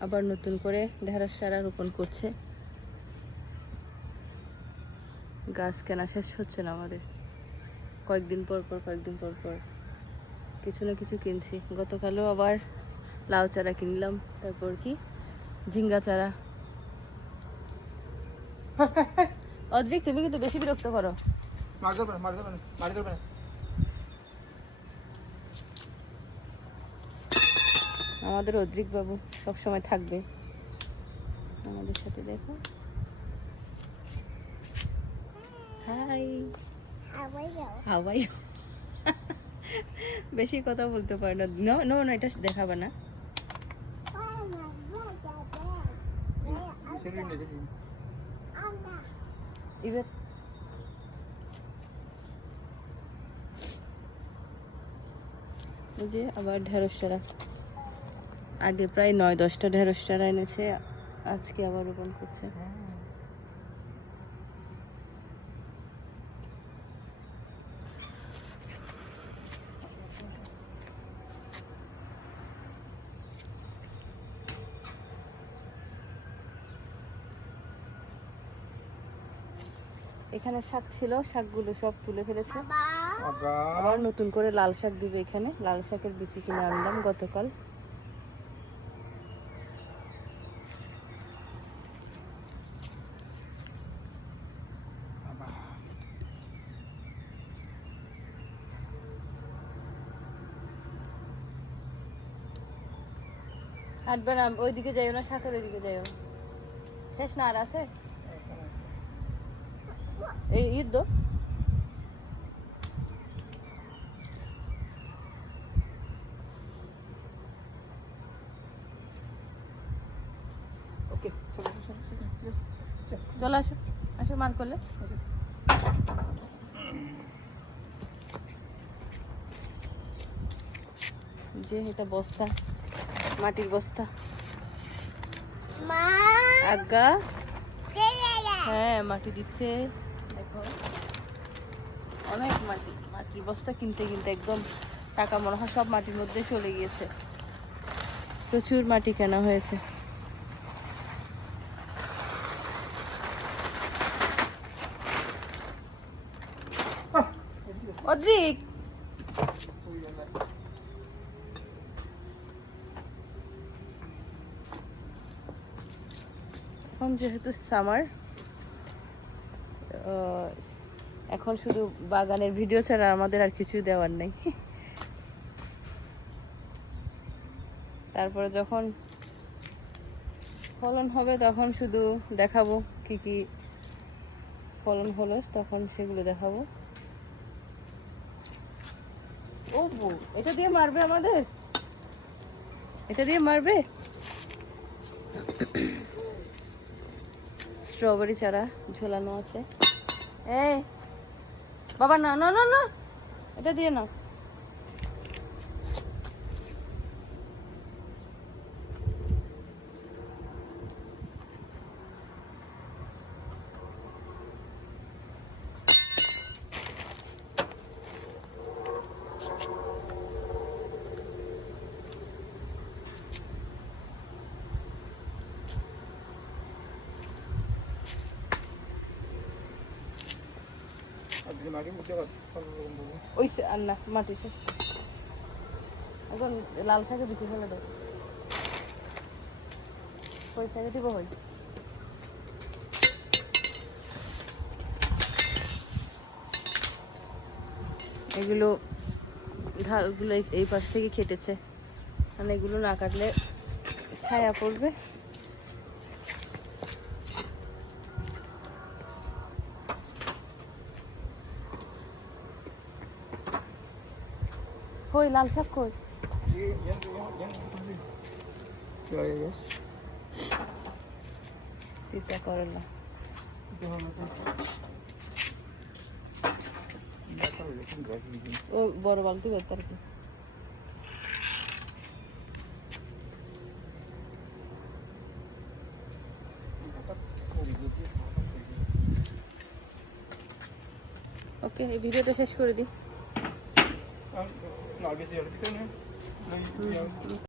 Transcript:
আবার নতুন করে ঢেঁড়স চারা রোপণ করছে। গাছ কেনা শেষ হচ্ছে না আমাদের। কয়েকদিন পর পর, কয়েকদিন পর পর। কিছু না কিছু কিনছি। গতকালও আবার লাউ চারা কিনলাম। তারপর কি? ঝিঙ্গা চারা। অদ্রিক তুমি কিন্তু বেশি বিরক্ত করো। মার ধরবে না মার ধরবে না মারি ধরবে না। আমাদের অদ্রিক বাবু সবসময় থাকবে। আমাদের সাথে দেখো। হাই হাওয়াই বেশি কথা বলতে পারে না। নো নো না এটা দেখাবে না। সেদিন ওই যে আবার ঢেঁড়স চারা। আগে প্রায় নয় দশটা ঢেঁড়স চারা এনেছে আজকে আবার রোপণ করছে। এখানে শাক ছিল শাকগুলো সব তুলে ফেলেছে। আবার নতুন করে লাল শাক দিবে এখানে। লাল শাকের বিচি কিনে আনলাম গতকাল। হাঁটবে না ওইদিকে যাইও না শাকের ওইদিকে যাইও। শেষ না আর আছে? এই ঈদ ওকে চলো আসো আসো মান করলে। যে এটা বস্তা মাটির বস্তা। আজ্ঞা। হ্যাঁ মাটি দিচ্ছে। অনেক মাটি মাটির বস্তা কিনতে কিনতে একদম টাকা মনে হয় সব মাটির মধ্যে চলে গিয়েছে। প্রচুর মাটি কেনা হয়েছে। যেহেতু সামার এখন শুধু বাগানের ভিডিও ছাড়া আমাদের আর কিছু দেওয়ার নেই। তারপরে যখন ফলন হবে তখন শুধু দেখাবো কি কি ফলন হলো, তখন সেগুলো দেখাবো। ও এটা দিয়ে মারবে আমাদের? এটা দিয়ে মারবে? স্ট্রবেরি চারা ঝোলানো আছে। এই বাবা না না না না। এটা দিয়ে না ওই না মাটি এখন লাল শাকে দিতে ফেলে দেবো ওই শাকে দিব হই এগুলো ঢালগুলো এই- পাশ থেকে কেটেছে মানে এগুলো না কাটলে ছায়া পড়বে। কই, লাল শাক কই? চিন্তা করে না। ও, বড় বালতি বেতার কি। ওকে, এই ভিডিওটা শেষ করে দিই। আর না আগে দিয়ে আর ভিতরে নেই